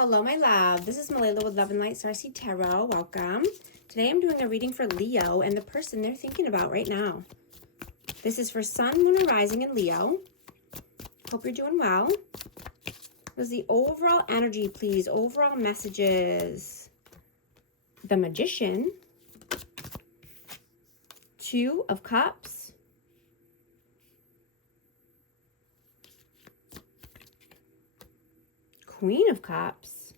Hello, my love. This is Malayla with Love and Light Starseed Tarot. Welcome. Today I'm doing a reading for Leo and the person they're thinking about right now. This is for Sun, Moon, and Rising in Leo. Hope you're doing well. What is the overall energy, please? Overall messages. The Magician. Two of Cups. Queen of Cups.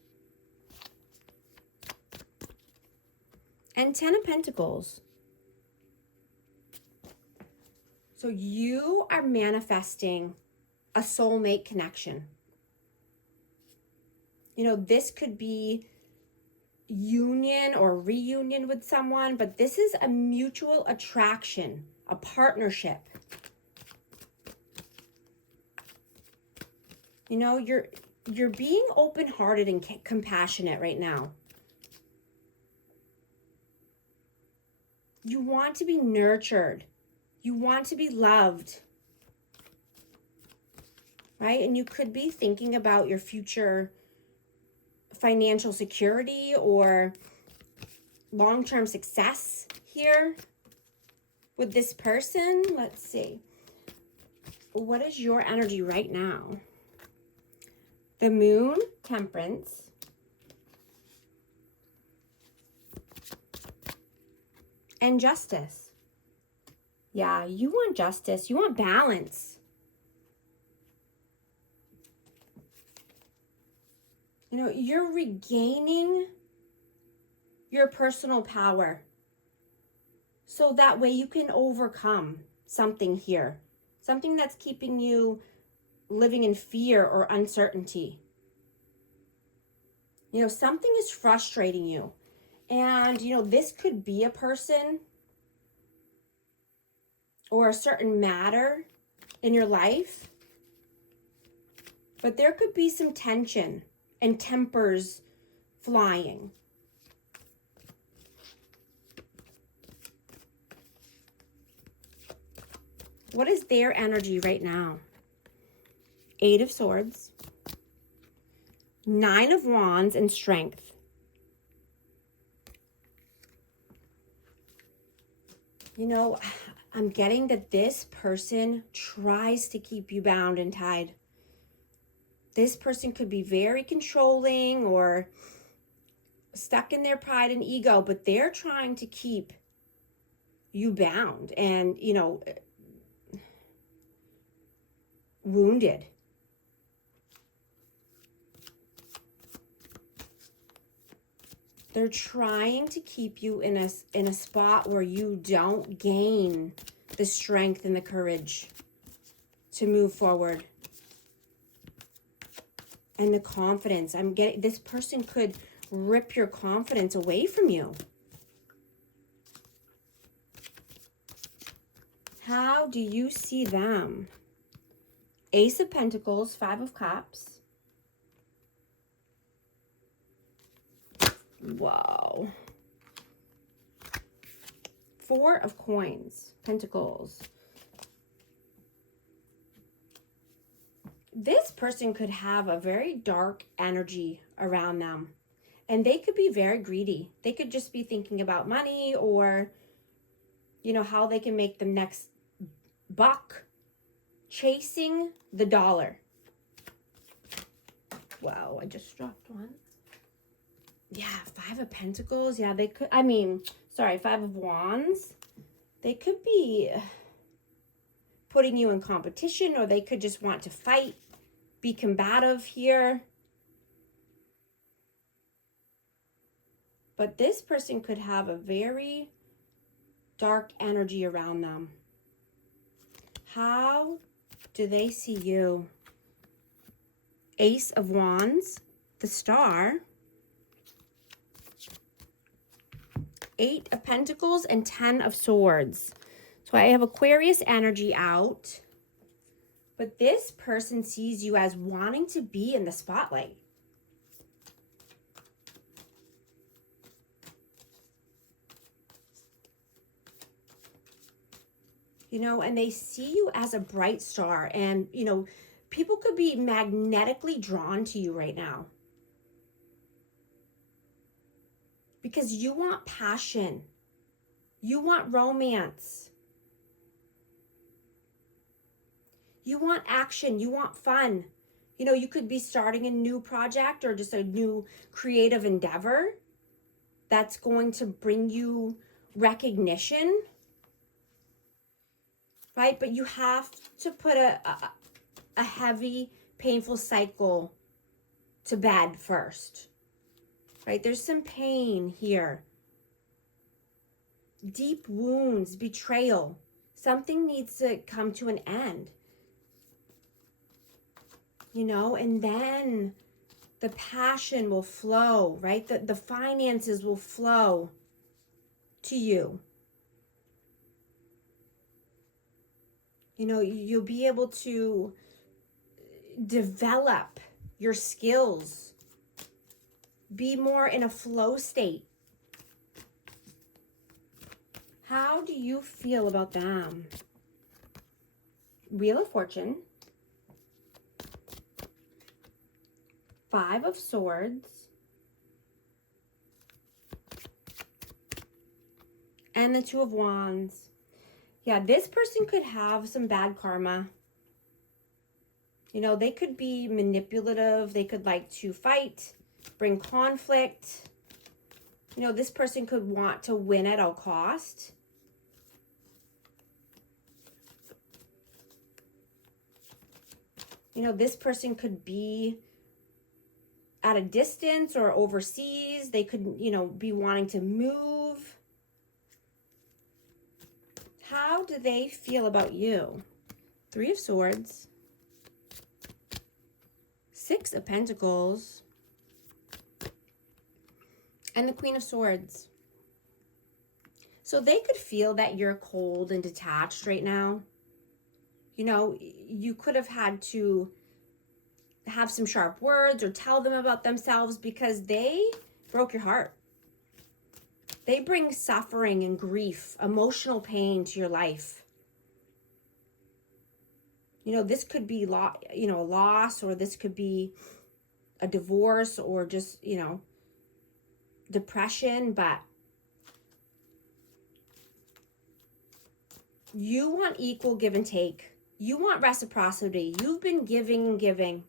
And 10 of Pentacles. So you are manifesting a soulmate connection. You know, this could be union or reunion with someone, but this is a mutual attraction, a partnership. You know, you're being open-hearted and compassionate right now. You want to be nurtured. You want to be loved. Right? And you could be thinking about your future financial security or long-term success here with this person. Let's see. What is your energy right now? The Moon, Temperance. And Justice. Yeah, you want justice. You want balance. You know, you're regaining your personal power. So that way you can overcome something here. Something that's keeping you living in fear or uncertainty. You know, something is frustrating you. And, you know, this could be a person or a certain matter in your life. But there could be some tension and tempers flying. What is their energy right now? 8 of Swords, 9 of Wands, and Strength. You know, I'm getting that this person tries to keep you bound and tied. This person could be very controlling or stuck in their pride and ego, but they're trying to keep you bound and, you know, wounded. They're trying to keep you in a spot where you don't gain the strength and the courage to move forward. And the confidence. I'm getting, this person could rip your confidence away from you. How do you see them? Ace of Pentacles, 5 of Cups. Wow. 4 of Coins, Pentacles. This person could have a very dark energy around them. And they could be very greedy. They could just be thinking about money or, you know, how they can make the next buck. Chasing the dollar. Wow, I just dropped one. Yeah, 5 of Pentacles. Yeah, they could, 5 of Wands. They could be putting you in competition, or they could just want to fight, be combative here. But this person could have a very dark energy around them. How do they see you? Ace of Wands, the Star, 8 of Pentacles, and 10 of Swords. So I have Aquarius energy out. But this person sees you as wanting to be in the spotlight. You know, and they see you as a bright star. And, you know, people could be magnetically drawn to you right now. because you want passion. You want romance. You want action. You want fun. You know, you could be starting a new project or just a new creative endeavor that's going to bring you recognition, right? But you have to put a heavy, painful cycle to bed first, right? There's some pain here. Deep wounds, betrayal. Something needs to come to an end. You know, and then the passion will flow, right? The finances will flow to you. You know, you'll be able to develop your skills, be more in a flow state. How do you feel about them? Wheel of Fortune, 5 of Swords, and the 2 of Wands. Yeah, this person could have some bad karma. You know, they could be manipulative. They could like to fight, bring conflict. You know, this person could want to win at all cost. You know, this person could be at a distance or overseas. They could, you know, be wanting to move. How do they feel about you? 3 of Swords, 6 of Pentacles, and the Queen of Swords. So they could feel that you're cold and detached right now. You know, you could have had to have some sharp words or tell them about themselves because they broke your heart. They bring suffering and grief, emotional pain to your life. You know, this could be a loss, or this could be a divorce, or just, you know, depression, but you want equal give and take. You want reciprocity. You've been giving and giving.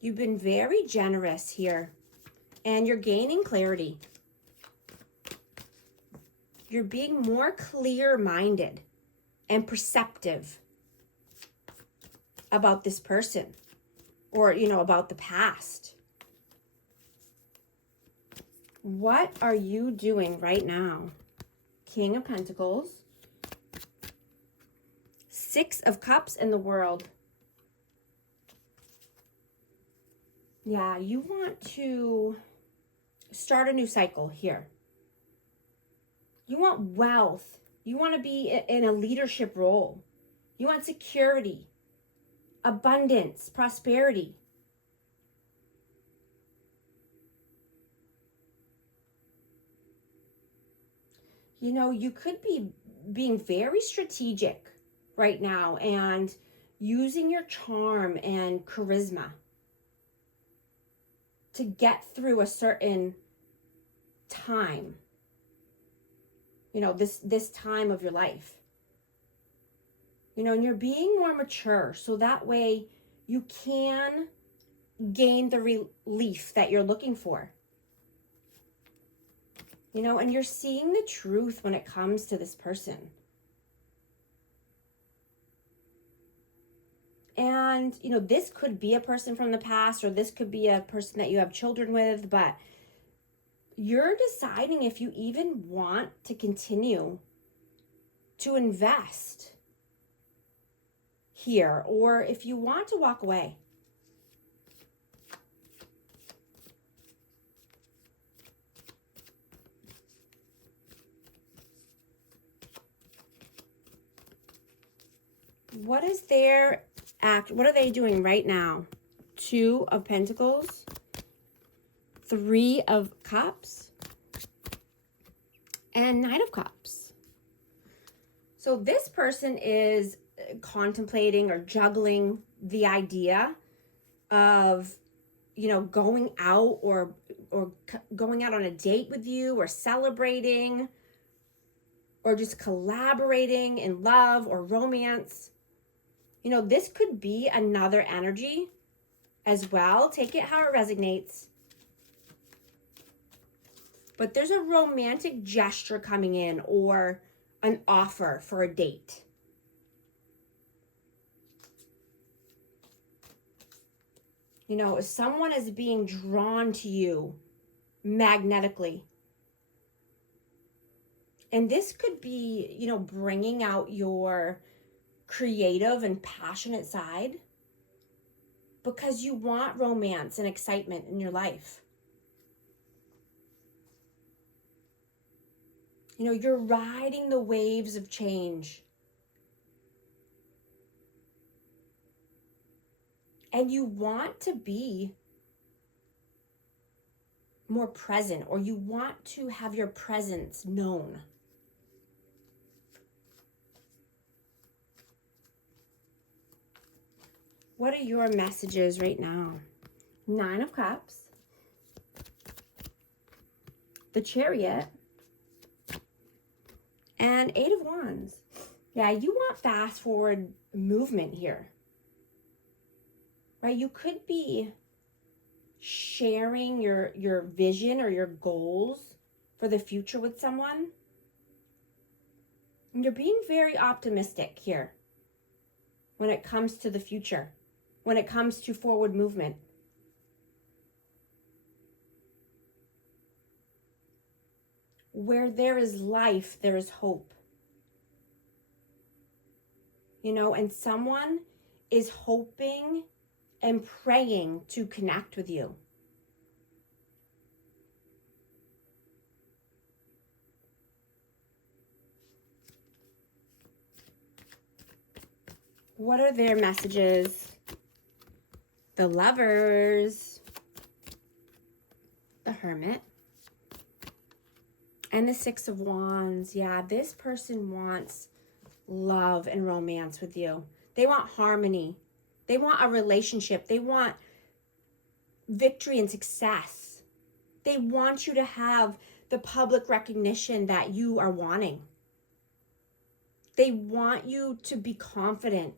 You've been very generous here, and you're gaining clarity. You're being more clear-minded and perceptive about this person, or, you know, about the past. What are you doing right now? King of Pentacles, 6 of Cups, and the World. Yeah, you want to start a new cycle here. You want wealth. You want to be in a leadership role. You want security, abundance, prosperity. You know, you could be being very strategic right now and using your charm and charisma to get through a certain time, you know, this time of your life. You know, and you're being more mature, so that way you can gain the relief that you're looking for. You know, and you're seeing the truth when it comes to this person. And, you know, this could be a person from the past, or this could be a person that you have children with, but you're deciding if you even want to continue to invest here, or if you want to walk away. What is their act? What are they doing right now? 2 of Pentacles, 3 of Cups, and 9 of Cups. So this person is contemplating or juggling the idea of, you know, going out or going out on a date with you, or celebrating, or just collaborating in love or romance. You know, this could be another energy as well. Take it how it resonates. But there's a romantic gesture coming in, or an offer for a date. You know, if someone is being drawn to you magnetically. And this could be, you know, bringing out your creative and passionate side, because you want romance and excitement in your life. You know, you're riding the waves of change. And you want to be more present, or you want to have your presence known. What are your messages right now? 9 of Cups, the Chariot, and 8 of Wands. Yeah, you want fast forward movement here, right? You could be sharing your vision or your goals for the future with someone. And you're being very optimistic here when it comes to the future, when it comes to forward movement. Where there is life, there is hope. You know, and someone is hoping and praying to connect with you. What are their messages? The Lovers, the Hermit, and the 6 of Wands. Yeah, this person wants love and romance with you. They want harmony. They want a relationship. They want victory and success. They want you to have the public recognition that you are wanting. They want you to be confident,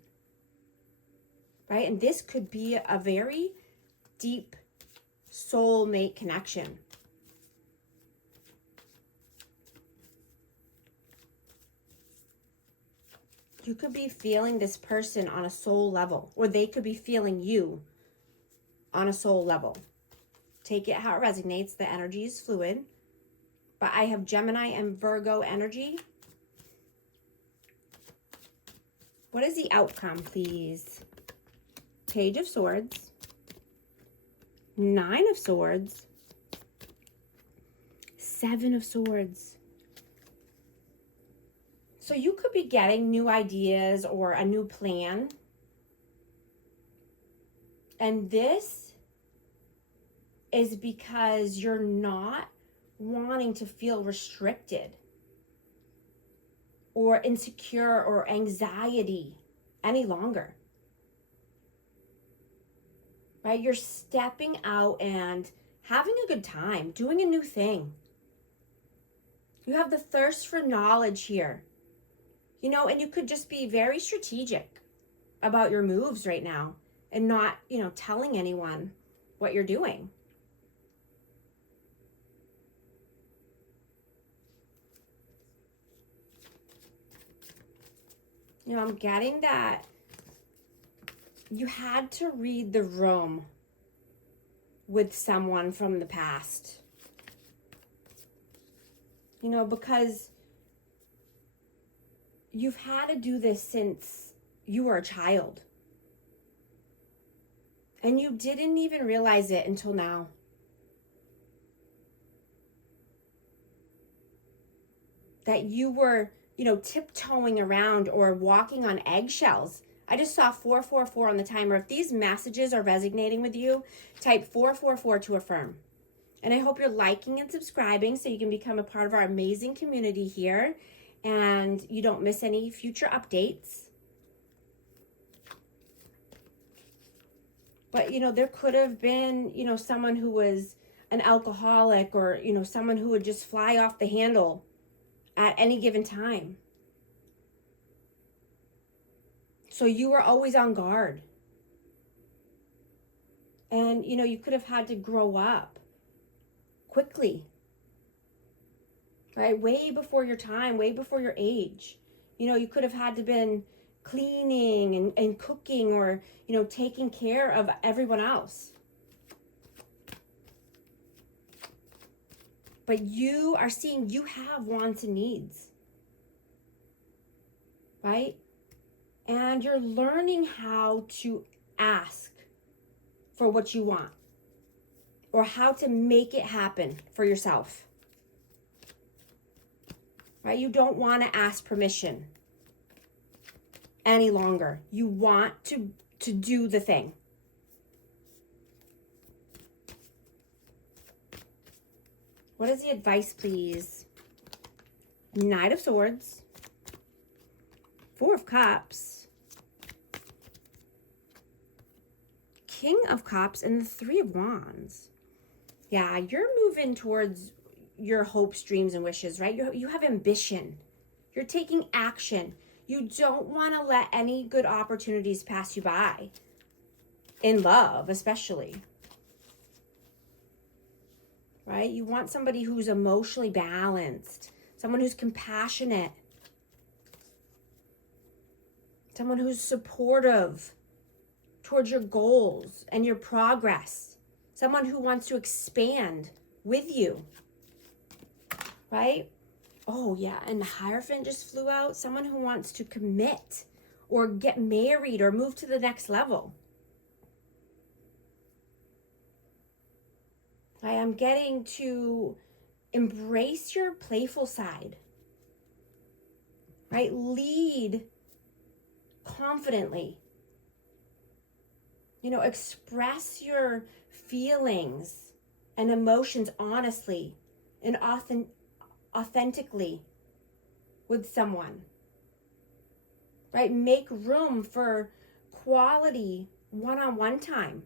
right? And this could be a very deep soulmate connection. You could be feeling this person on a soul level, or they could be feeling you on a soul level. Take it how it resonates. The energy is fluid. But I have Gemini and Virgo energy. What is the outcome, please? Page of Swords, 9 of Swords, 7 of Swords. So you could be getting new ideas or a new plan. And this is because you're not wanting to feel restricted or insecure or anxiety any longer. Right? You're stepping out and having a good time, doing a new thing. You have the thirst for knowledge here. You know, and you could just be very strategic about your moves right now and not, you know, telling anyone what you're doing. You know, I'm getting that you had to read the room with someone from the past. You know, because you've had to do this since you were a child. And you didn't even realize it until now. That you were, you know, tiptoeing around or walking on eggshells. I just saw 444 on the timer. If these messages are resonating with you, type 444 to affirm. And I hope you're liking and subscribing so you can become a part of our amazing community here and you don't miss any future updates. But, there could have been, someone who was an alcoholic, or, someone who would just fly off the handle at any given time. So you were always on guard. And, you could have had to grow up quickly, right? Way before your time, way before your age. You could have had to been cleaning and cooking, or, taking care of everyone else. But you are seeing you have wants and needs, right? And you're learning how to ask for what you want, or how to make it happen for yourself, right? You don't want to ask permission any longer. You want to do the thing. What is the advice, please? Knight of Swords, Four of Cups, King of Cups, and the Three of Wands. Yeah, you're moving towards your hopes, dreams, and wishes, right? You have ambition. You're taking action. You don't want to let any good opportunities pass you by. In love, especially. Right? You want somebody who's emotionally balanced. Someone who's compassionate. Someone who's supportive towards your goals and your progress. Someone who wants to expand with you. Right? Oh, yeah. And the Hierophant just flew out. Someone who wants to commit or get married or move to the next level. I am getting to embrace your playful side. Right? Lead confidently. Express your feelings and emotions honestly and authentically with someone. Right? Make room for quality one-on-one time.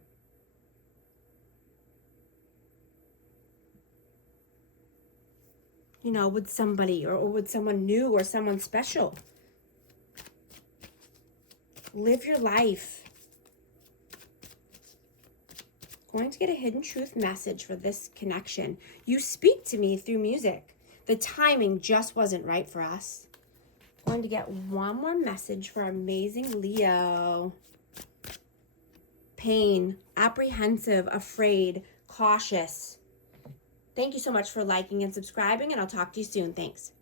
With somebody, or with someone new, or someone special. Live your life. Going to get a hidden truth message for this connection. You speak to me through music. The timing just wasn't right for us. Going to get one more message for amazing Leo. Pain, apprehensive, afraid, cautious. Thank you so much for liking and subscribing, and I'll talk to you soon. Thanks.